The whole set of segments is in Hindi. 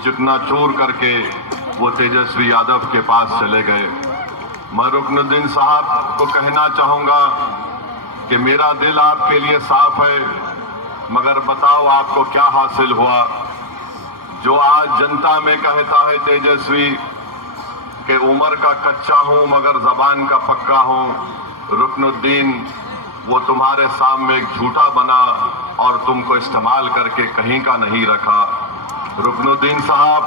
चिकनाचूर करके वो तेजस्वी यादव के पास चले गए। मैं रुकनुद्दीन साहब को कहना चाहूँगा कि मेरा दिल आपके लिए साफ है, मगर बताओ आपको क्या हासिल हुआ। जो आज जनता में कहता है तेजस्वी कि उम्र का कच्चा हूं मगर जबान का पक्का हूं, रुकनुद्दीन वो तुम्हारे सामने एक झूठा बना और तुमको इस्तेमाल करके कहीं का नहीं रखा। रुकनुद्दीन साहब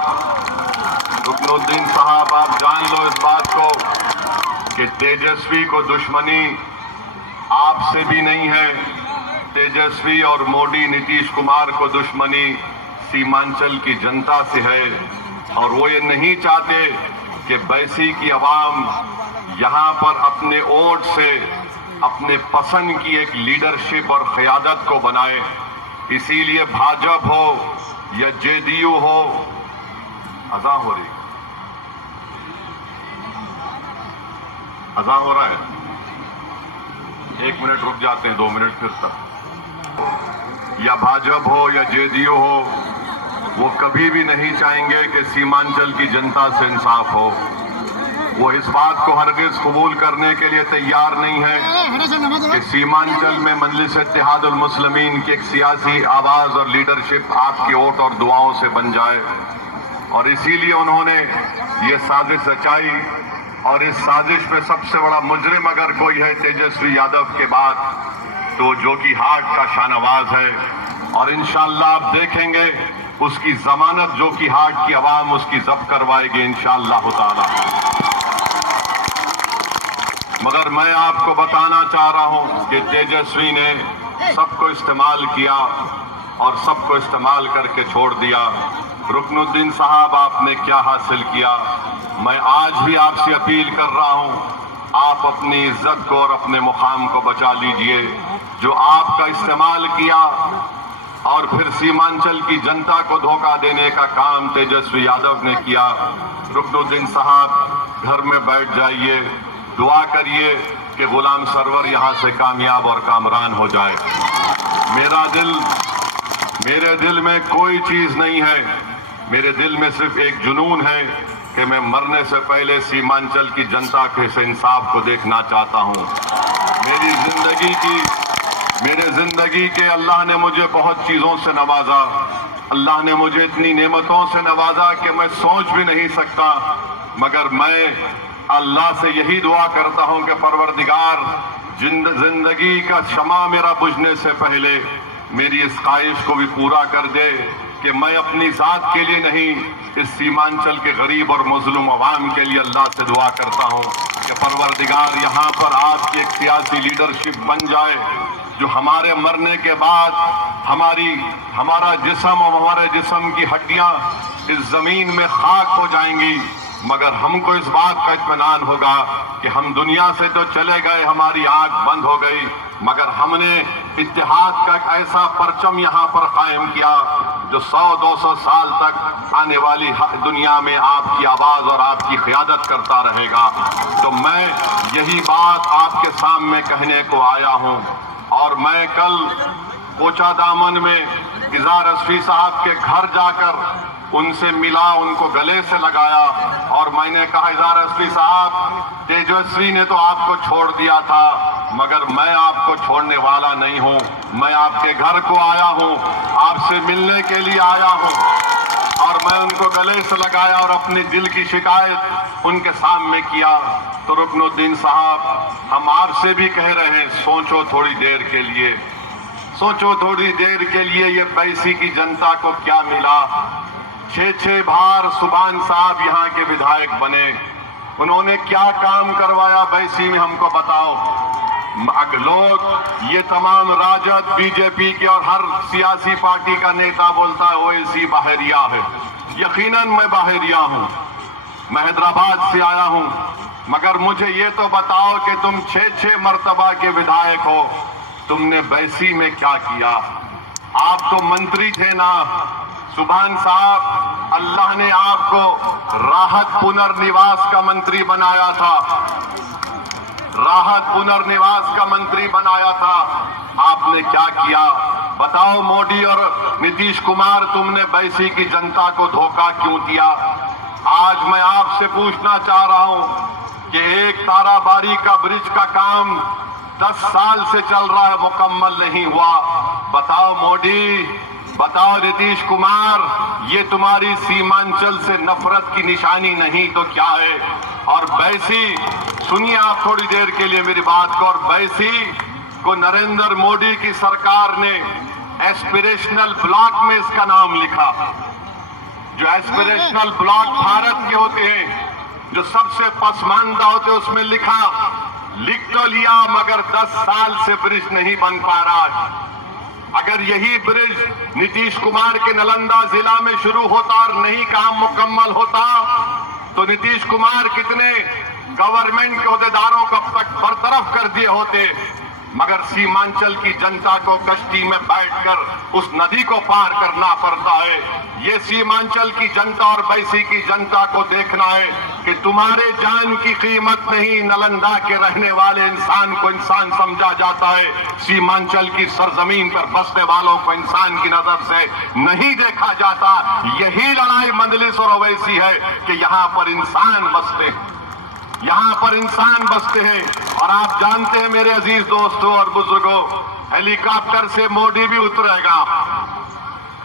आप जान लो इस बात को कि तेजस्वी को दुश्मनी आपसे भी नहीं है। तेजस्वी और मोदी नीतीश कुमार को दुश्मनी सीमांचल की जनता से है, और वो ये नहीं चाहते कि बैसी की आवाम यहाँ पर अपने वोट से अपने पसंद की एक लीडरशिप और क़यादत को बनाए। इसीलिए भाजपा हो या जेडीयू हो, अज़ान हो रही, अज़ान हो रहा है, 1 मिनट रुक जाते हैं, 2 मिनट फिर तक। या भाजपा हो या जेडीयू हो, वो कभी भी नहीं चाहेंगे कि सीमांचल की जनता से इंसाफ हो। वो इस बात को हरगिज कबूल करने के लिए तैयार नहीं है कि सीमांचल में मजलिस इत्तेहादुल मुस्लिमीन की एक सियासी आवाज और लीडरशिप आपकी वोट और दुआओं से बन जाए। और इसीलिए उन्होंने ये साजिश रचाई, और इस साजिश में सबसे बड़ा मुजरिम अगर कोई है तेजस्वी यादव के बाद, तो जो कि हार्ट का शाहनवाज है। और इंशाअल्लाह आप देखेंगे उसकी जमानत जो कि हार्ट की आवाम उसकी जब्त करवाएगी इंशाअल्लाह ताला। मगर मैं आपको बताना चाह रहा हूं कि तेजस्वी ने सबको इस्तेमाल किया और सबको इस्तेमाल करके छोड़ दिया। रुकनुद्दीन साहब आपने क्या हासिल किया? मैं आज भी आपसे अपील कर रहा हूं, आप अपनी इज्जत को और अपने मुकाम को बचा लीजिए। जो आपका इस्तेमाल किया और फिर सीमांचल की जनता को धोखा देने का काम तेजस्वी यादव ने किया। रुकनुद्दीन साहब घर में बैठ जाइए, दुआ करिए कि गुलाम सरवर यहां से कामयाब और कामरान हो जाए। मेरे दिल में कोई चीज नहीं है, मेरे दिल में सिर्फ एक जुनून है कि मैं मरने से पहले सीमांचल की जनता के से इंसाफ को देखना चाहता हूं। मेरे जिंदगी के अल्लाह ने मुझे बहुत चीजों से नवाजा। अल्लाह ने मुझे इतनी नेमतों से नवाजा कि मैं सोच भी नहीं सकता। मगर मैं अल्लाह से यही दुआ करता हूं कि परवरदिगार जिंदगी का शमा मेरा बुझने से पहले मेरी इस ख्वाहिश को भी पूरा कर दे कि मैं अपनी जात के लिए नहीं, इस सीमांचल के गरीब और मजलूम अवाम के लिए अल्लाह से दुआ करता हूं कि परवरदिगार यहाँ पर आपकी एक सियासी लीडरशिप बन जाए जो हमारे मरने के बाद हमारा जिस्म और हमारे जिस्म की हड्डियां इस जमीन में खाक हो जाएंगी, मगर हमको इस बात का इत्मीनान होगा कि हम दुनिया से तो चले गए, हमारी आंख बंद हो गई, मगर हमने इत्तेहाद का एक ऐसा परचम यहाँ पर कायम किया जो 100-200 साल तक आने वाली दुनिया में आपकी आवाज और आपकी क़यादत करता रहेगा। तो मैं यही बात आपके सामने कहने को आया हूँ। और मैं कल कोचा दामन में इज़हार रज़वी साहब के घर जाकर उनसे मिला, उनको गले से लगाया और मैंने कहा, इज़हार रज़वी साहब, तेजस्वी ने तो आपको छोड़ दिया था, मगर मैं आपको छोड़ने वाला नहीं हूं। मैं आपके घर को आया हूं, आपसे मिलने के लिए आया हूं। और मैं उनको गले से लगाया और अपनी दिल की शिकायत उनके सामने किया। तो रुकनुद्दीन साहब, हम आपसे भी कह रहे हैं, सोचो थोड़ी देर के लिए, सोचो थोड़ी देर के लिए ये बैसी की जनता को क्या मिला। 6 बार सुभान साहब यहाँ के विधायक बने, उन्होंने क्या काम करवाया बैसी में, हमको बताओ। लोग ये तमाम राजद, बीजेपी के और हर सियासी पार्टी का नेता बोलता है ओवैसी बाहरिया है। यकीनन मैं बाहरिया हूँ, मैं हैदराबाद से आया हूँ, मगर मुझे ये तो बताओ कि तुम 6 मर्तबा के विधायक हो, तुमने बैसी में क्या किया? आप तो मंत्री थे ना सुभान साहब, अल्लाह ने आपको राहत पुनर्निवास का मंत्री बनाया था, राहत पुनर्निवास का मंत्री बनाया था। आपने क्या किया? बताओ मोदी और नीतीश कुमार, तुमने बैसी की जनता को धोखा क्यों दिया? आज मैं आपसे पूछना चाह रहा हूं कि एक ताराबारी का ब्रिज का काम 10 साल से चल रहा है, मुकम्मल नहीं हुआ। बताओ मोदी, बताओ नीतीश कुमार, ये तुम्हारी सीमांचल से नफरत की निशानी नहीं तो क्या है? और बैसी, सुनिए आप थोड़ी देर के लिए मेरी बात को, और बैसी को नरेंद्र मोदी की सरकार ने एस्पिरेशनल ब्लॉक में इसका नाम लिखा। जो एस्पिरेशनल ब्लॉक भारत के होते हैं, जो सबसे पसमानदा होते हैं, उसमें लिख तो लिया, मगर 10 साल से ब्रिज नहीं बन पा रहा। अगर यही ब्रिज नीतीश कुमार के नालंदा जिला में शुरू होता और नहीं काम मुकम्मल होता तो नीतीश कुमार कितने गवर्नमेंट के अहदेदारों को अब तक बरतरफ कर दिए होते। मगर सीमांचल की जनता को कश्ती में बैठकर उस नदी को पार करना पड़ता है। ये सीमांचल की जनता और बैसी की जनता को देखना है कि तुम्हारे जान की कीमत नहीं, नालंदा के रहने वाले इंसान को इंसान समझा जाता है, सीमांचल की सरजमीन पर बसने वालों को इंसान की नजर से नहीं देखा जाता। यही लड़ाई मंदलिस और ओवैसी है कि यहाँ पर इंसान बसते हैं, यहाँ पर इंसान बसते हैं। और आप जानते हैं मेरे अजीज दोस्तों और बुजुर्गों, हेलीकॉप्टर से मोदी भी उतरेगा,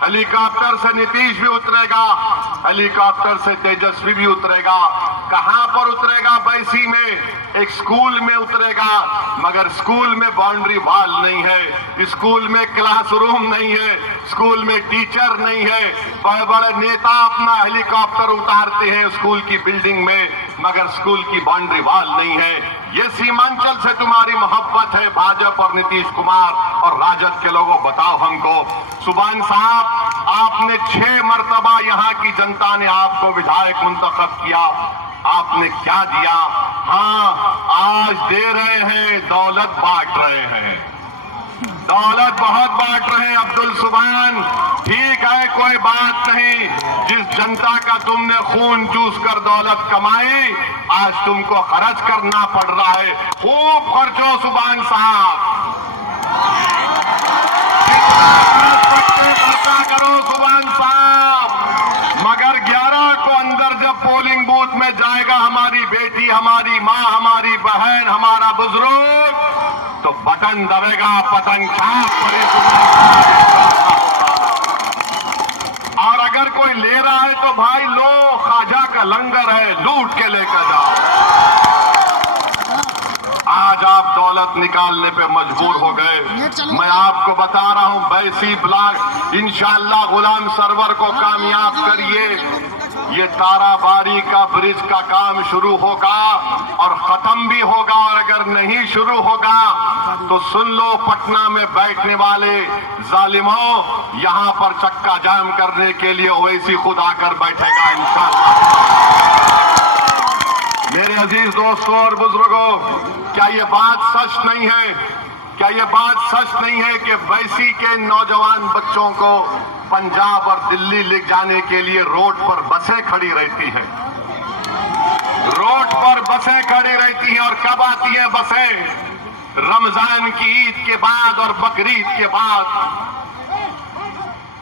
हेलीकॉप्टर से नीतीश भी उतरेगा, हेलीकॉप्टर से तेजस्वी भी उतरेगा। कहां पर उतरेगा? बैसी में एक स्कूल में उतरेगा, मगर स्कूल में बाउंड्री वॉल नहीं है, स्कूल में क्लासरूम नहीं है, स्कूल में टीचर नहीं है। बड़े बड़े नेता अपना हेलीकॉप्टर उतारते हैं स्कूल की बिल्डिंग में, मगर स्कूल की बाउंड्री वॉल नहीं है। ये सीमांचल से तुम्हारी मोहब्बत है भाजपा और नीतीश कुमार और राजद के लोगों, बताओ हमको। सुभान साहब, आपने 6 मरतबा यहाँ की जनता ने आपको विधायक मुंतखब किया, आपने क्या दिया? हाँ, आज दे रहे हैं, दौलत बांट रहे हैं, दौलत बहुत बांट रहे हैं अब्दुल सुभान। ठीक है, कोई बात नहीं, जिस जनता का तुमने खून चूस कर दौलत कमाई, आज तुमको खर्च करना पड़ रहा है। खूब खर्चो सुभान साहब, खर्चा करो सुभान साहब। मगर 11 को अंदर जब पोलिंग बूथ में जाएगा हमारी बेटी, हमारी माँ, हमारी बहन, हमारा बुजुर्ग, तो बटन दबेगा, पतंग छाप पड़े। और अगर कोई ले रहा है तो भाई लो, खाजा का लंगर है, लूट के लेकर जाओ। आज आप दौलत निकालने पे मजबूर हो गए। मैं आपको बता रहा हूं, बैसी ब्लॉक इंशाअल्लाह गुलाम सरवर को कामयाब करिए, ये ताराबारी का ब्रिज का काम शुरू होगा और खत्म भी होगा। और अगर नहीं शुरू होगा तो सुन लो, पटना में बैठने वाले जालिमों, यहां पर चक्का जाम करने के लिए ओवैसी खुद आकर बैठेगा इंशाअल्लाह। मेरे अजीज दोस्तों और बुजुर्गों, क्या ये बात सच नहीं है? क्या ये बात सच नहीं है कि बैसी के नौजवान बच्चों को पंजाब और दिल्ली ले जाने के लिए रोड पर बसें खड़ी रहती हैं, रोड पर बसें खड़ी रहती हैं। और कब आती हैं बसें? रमजान की ईद के बाद और बकरीद के बाद।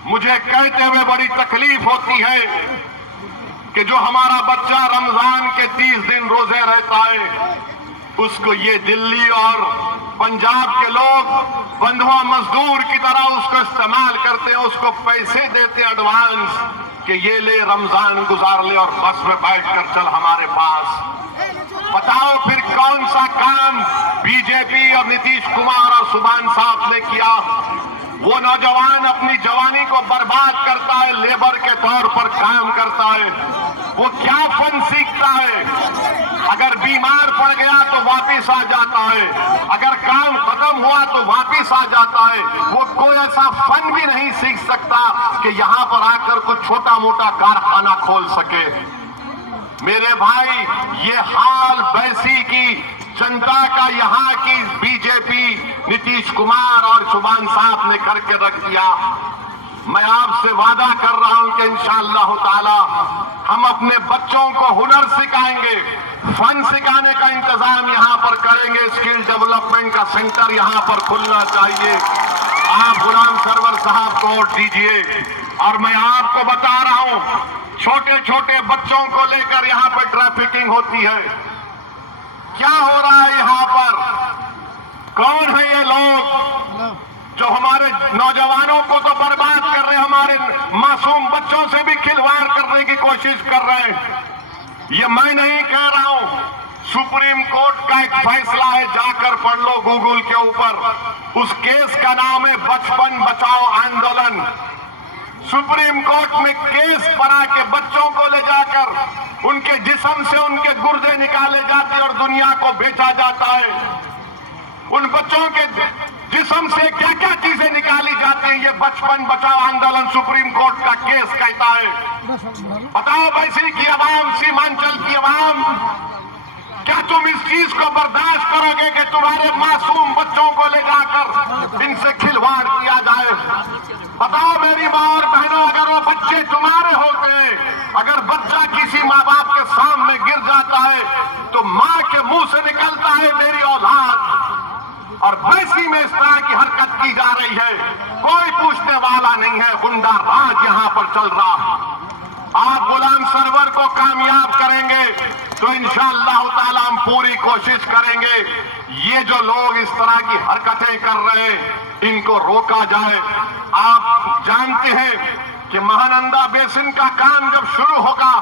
मुझे कहते हुए बड़ी तकलीफ होती है कि जो हमारा बच्चा रमजान के 30 दिन रोजे रहता है, उसको ये दिल्ली और पंजाब के लोग बंधुआ मजदूर की तरह उसको इस्तेमाल करते हैं, उसको पैसे देते हैं एडवांस कि ये ले, रमजान गुजार ले और बस में बैठकर चल हमारे पास। बताओ फिर कौन सा काम बीजेपी और नीतीश कुमार और सुभान साहब ने किया? वो नौजवान अपनी जवानी को बर्बाद करता है, लेबर के तौर पर काम करता है, वो क्या फन सीखता है? अगर बीमार पड़ गया तो वापिस आ जाता है, अगर काम खत्म हुआ तो वापिस आ जाता है। वो कोई ऐसा फन भी नहीं सीख सकता कि यहां पर आकर कुछ छोटा मोटा कारखाना खोल सके। मेरे भाई, ये हाल बैसी की जनता का यहाँ की बीजेपी, नीतीश कुमार और सुभान साहब ने करके रख दिया। मैं आपसे वादा कर रहा हूं कि इंशाअल्लाह ताला हम अपने बच्चों को हुनर सिखाएंगे, फन सिखाने का इंतजाम यहाँ पर करेंगे। स्किल डेवलपमेंट का सेंटर यहाँ पर खुलना चाहिए। आप गुलाम सरवर साहब को वोट दीजिए। और मैं आपको बता रहा हूं, छोटे छोटे बच्चों को लेकर यहां पर ट्रैफिकिंग होती है। क्या हो रहा है यहां पर? कौन है ये लोग जो हमारे नौजवानों को तो बर्बाद कर रहे हैं, हमारे मासूम बच्चों से भी खिलवाड़ करने की कोशिश कर रहे हैं? ये मैं नहीं कह रहा हूं, सुप्रीम कोर्ट का एक फैसला है, जाकर पढ़ लो गूगल के ऊपर। उस केस का नाम है बचपन बचाओ आंदोलन। सुप्रीम कोर्ट में केस बना के बच्चों को ले जाकर उनके जिस्म से उनके गुर्दे निकाले जाते हैं और दुनिया को बेचा जाता है। उन बच्चों के जिस्म से क्या क्या चीजें निकाली जाती हैं, ये बचपन बचाओ आंदोलन सुप्रीम कोर्ट का केस कहता है। बताओ वैसी की आवाम, सीमांचल की आवाम, क्या तुम इस चीज को बर्दाश्त करोगे कि तुम्हारे मासूम बच्चों को ले जाकर इनसे खिलवाड़ किया जाए? बताओ मेरी माँ और बहनों, अगर वो बच्चे तुम्हारे होते, अगर बच्चा किसी माँ बाप के सामने गिर जाता है तो माँ के मुंह से निकलता है मेरी औलाद, और वैसी में इस तरह की हरकत की जा रही है, कोई पूछने वाला नहीं है। गुंडा राज यहां पर चल रहा है। आप गुलाम सरवर को कामयाब करेंगे तो इंशाअल्लाह ताला हम पूरी कोशिश करेंगे ये जो लोग इस तरह की हरकतें कर रहे हैं इनको रोका जाए। आप जानते हैं कि महानंदा बेसिन का काम जब शुरू होगा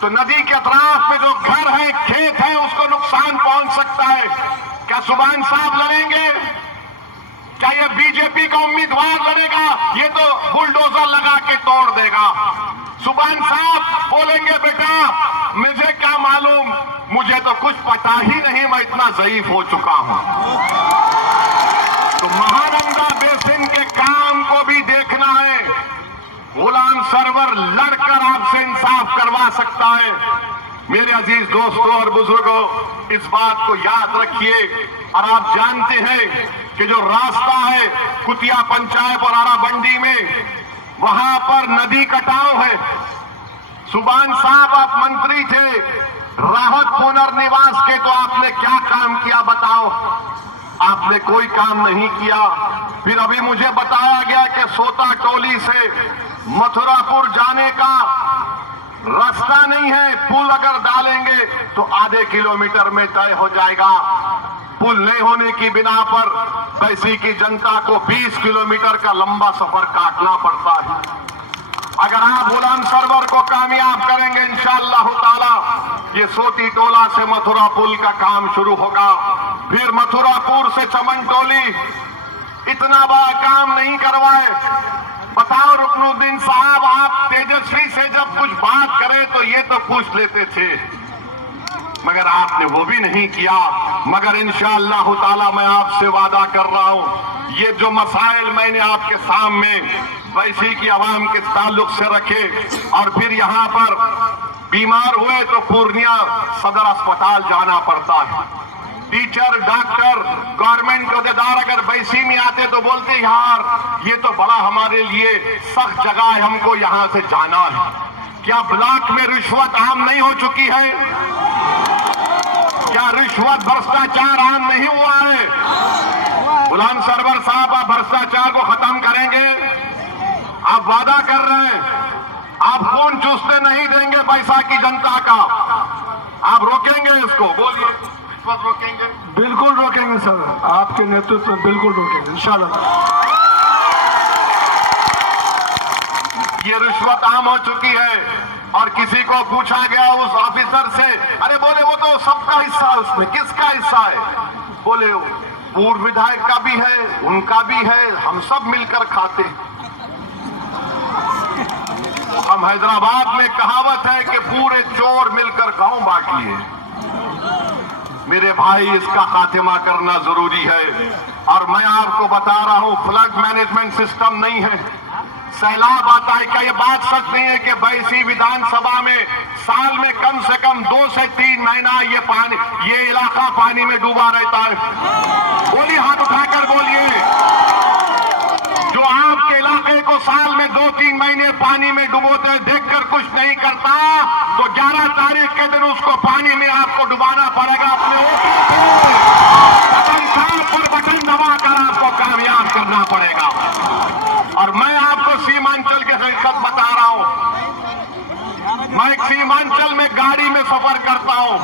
तो नदी के अतराफ में जो घर है, खेत है, उसको नुकसान पहुंच सकता है। क्या सुभान साहब लड़ेंगे? क्या ये बीजेपी का उम्मीदवार लड़ेगा? ये तो बुलडोजर लगा के तोड़ देगा। सुभान साहब बोलेंगे बेटा मुझे क्या मालूम, मुझे तो कुछ पता ही नहीं, मैं इतना ज़ईफ हो चुका हूं। तो महानंदा बेसिन के काम को भी देखना है। गुलाम सरवर लड़कर आपसे इंसाफ करवा सकता है। मेरे अजीज दोस्तों और बुजुर्गों, इस बात को याद रखिए। और आप जानते हैं कि जो रास्ता है कुतिया पंचायत और आराबंडी में, वहां पर नदी कटाव है। सुभान साहब आप मंत्री थे, राहत पुनर्निवास के, तो आपने क्या काम किया बताओ? आपने कोई काम नहीं किया। फिर अभी मुझे बताया गया कि सोता टोली से मथुरापुर जाने का रास्ता नहीं है, पुल अगर डालेंगे तो आधे किलोमीटर में तय हो जाएगा। पुल नहीं होने की बिना पर कैसी की जनता को 20 किलोमीटर का लंबा सफर काटना पड़ता है। अगर आप गुलाम सरवर को कामयाब करेंगे इंशाअल्लाह ताला, ये सोती टोला से मथुरा पुल का काम शुरू होगा। फिर मथुरापुर से चमन टोली, इतना बड़ा काम नहीं करवाए। बताओ रुकनुद्दीन साहब, आप तेजस्वी से जब कुछ बात करें तो ये तो पूछ लेते थे, मगर आपने वो भी नहीं किया। मगर इंशाअल्लाह ताला मैं आपसे वादा कर रहा हूं, ये जो मसाइल मैंने आपके सामने वैसी की आवाम के ताल्लुक से रखे, और फिर यहाँ पर बीमार हुए तो पूर्णिया सदर अस्पताल जाना पड़ता है। टीचर, डॉक्टर, गवर्नमेंट के अहदेदार अगर बैसी में आते तो बोलते यार ये तो बड़ा हमारे लिए सख्त जगह है, हमको यहाँ से जाना है। क्या ब्लॉक में रिश्वत आम नहीं हो चुकी है? क्या रिश्वत भ्रष्टाचार आम नहीं हुआ है? गुलाम सरवर साहब आप भ्रष्टाचार को खत्म करेंगे? आप वादा कर रहे हैं, आप खून चूसने नहीं देंगे पैसा की जनता का, आप रोकेंगे इसको? बोलिए, रिश्वत रोकेंगे? बिल्कुल रोकेंगे सर, आपके नेतृत्व में बिल्कुल रोकेंगे इंशाल्लाह। ये रिश्वत आम हो चुकी है। और किसी को पूछा गया उस ऑफिसर से, अरे बोले वो तो सबका हिस्सा है, उसमें किसका हिस्सा है? बोले पूर्व विधायक का भी है, उनका भी है, हम सब मिलकर खाते हैं। हम हैदराबाद में कहावत है कि पूरे चोर मिलकर गांव बांटिए। मेरे भाई, इसका खात्मा करना जरूरी है। और मैं आपको बता रहा हूं, फ्लड मैनेजमेंट सिस्टम नहीं है, सैलाब आता है। क्या ये बात सच नहीं है कि बैसी विधानसभा में साल में कम से कम 2 से 3 महीना ये इलाका पानी में डूबा रहता है? बोलिए, हाथ उठाकर बोलिए। जो आपके इलाके को साल में 2-3 महीने पानी में डुबोते देखकर कुछ नहीं करता, तो 11 तारीख के दिन उसको पानी में आपको डुबाना पड़ेगा। अपने वोटों को बटन छाप पर बटन दबाकर आपको कामयाब करना पड़ेगा। मैं सीमांचल में गाड़ी में सफर करता हूं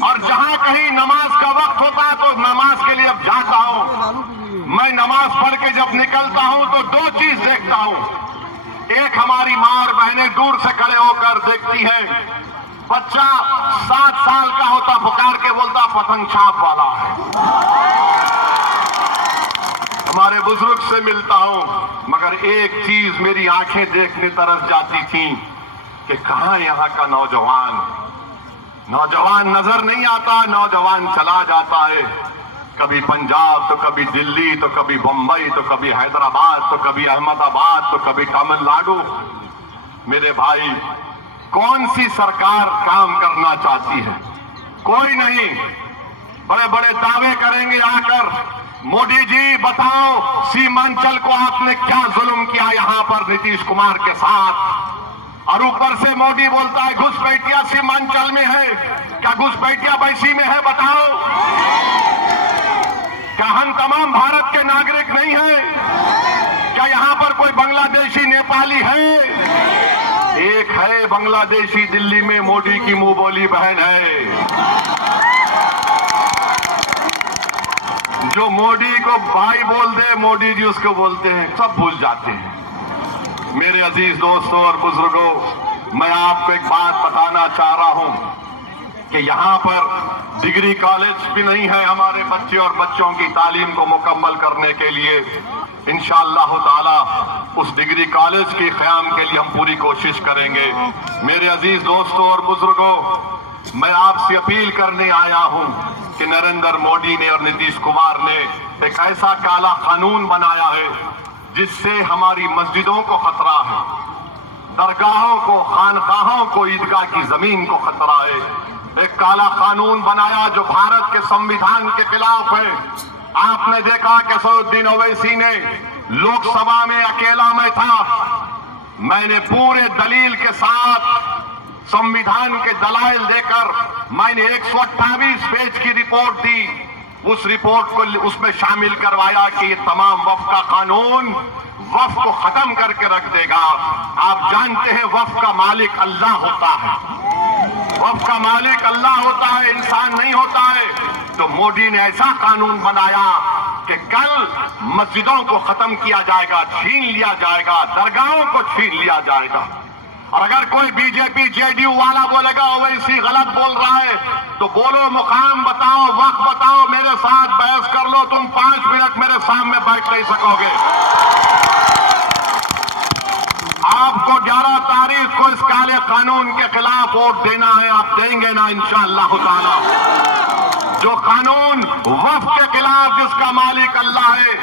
और जहां कहीं नमाज का वक्त होता है तो नमाज के लिए अब जाता हूं। मैं नमाज पढ़ के जब निकलता हूं तो दो चीज देखता हूं। एक, हमारी माँ और बहनें दूर से खड़े होकर देखती हैं। बच्चा 7 साल का होता, पुकार के बोलता पतंग छाप वाला है। हमारे बुजुर्ग से मिलता हूं, मगर एक चीज मेरी आंखें देखने तरस जाती थी कि कहां यहां का नौजवान नजर नहीं आता। नौजवान चला जाता है, कभी पंजाब तो कभी दिल्ली तो कभी बंबई तो कभी हैदराबाद तो कभी अहमदाबाद तो कभी तमिलनाडु। मेरे भाई, कौन सी सरकार काम करना चाहती है? कोई नहीं। बड़े बड़े दावे करेंगे आकर, मोदी जी बताओ सीमांचल को आपने क्या जुल्म किया यहां पर नीतीश कुमार के साथ। और ऊपर से मोदी बोलता है घुसपैठिया सीमांचल में है। क्या घुसपैठिया बैसी में है? बताओ। क्या हम तमाम भारत के नागरिक नहीं हैं? क्या यहां पर कोई बांग्लादेशी, नेपाली है? एक है बांग्लादेशी दिल्ली में, मोदी की मुंह बोली बहन है, जो मोदी को भाई बोल दे, मोदी जी उसको बोलते हैं, सब भूल जाते हैं। मेरे अजीज दोस्तों और बुजुर्गों, मैं आपको एक बात बताना चाह रहा हूं कि यहां पर डिग्री कॉलेज भी नहीं है हमारे बच्चे और बच्चों की तालीम को मुकम्मल करने के लिए। इंशाअल्लाह ताला उस डिग्री कॉलेज के क़याम के लिए हम पूरी कोशिश करेंगे। मेरे अजीज दोस्तों और बुजुर्गों, मैं आपसे अपील करने आया हूं कि नरेंद्र मोदी ने और नीतीश कुमार ने एक ऐसा काला कानून बनाया है जिससे हमारी मस्जिदों को खतरा है, दरगाहों को, खानकाहों को, ईदगाह की जमीन को खतरा है। एक काला कानून बनाया जो भारत के संविधान के खिलाफ है। आपने देखा कि असदुद्दीन ओवैसी ने लोकसभा में अकेला मैं था, मैंने पूरे दलील के साथ संविधान के दलाइल देकर मैंने 128 पेज की रिपोर्ट दी। उस रिपोर्ट को उसमें शामिल करवाया कि ये तमाम वक्फ का कानून वक्फ को खत्म करके रख देगा। आप जानते हैं वक्फ का मालिक अल्लाह होता है, वक्फ का मालिक अल्लाह होता है, इंसान नहीं होता है। तो मोदी ने ऐसा कानून बनाया कि कल मस्जिदों को खत्म किया जाएगा, छीन लिया जाएगा, दरगाहों को छीन लिया जाएगा। और अगर कोई बीजेपी जेडीयू वाला बोलेगा ओवैसी गलत बोल रहा है, तो बोलो, मुकाम बताओ, वक्त बताओ, मेरे साथ बहस कर लो। तुम 5 मिनट मेरे सामने बैठ नहीं सकोगे। आपको 11 तारीख को इस काले कानून के खिलाफ वोट देना है। आप देंगे ना इंशाअल्लाह ताला। जो कानून वक्फ के खिलाफ जिसका मालिक अल्लाह है,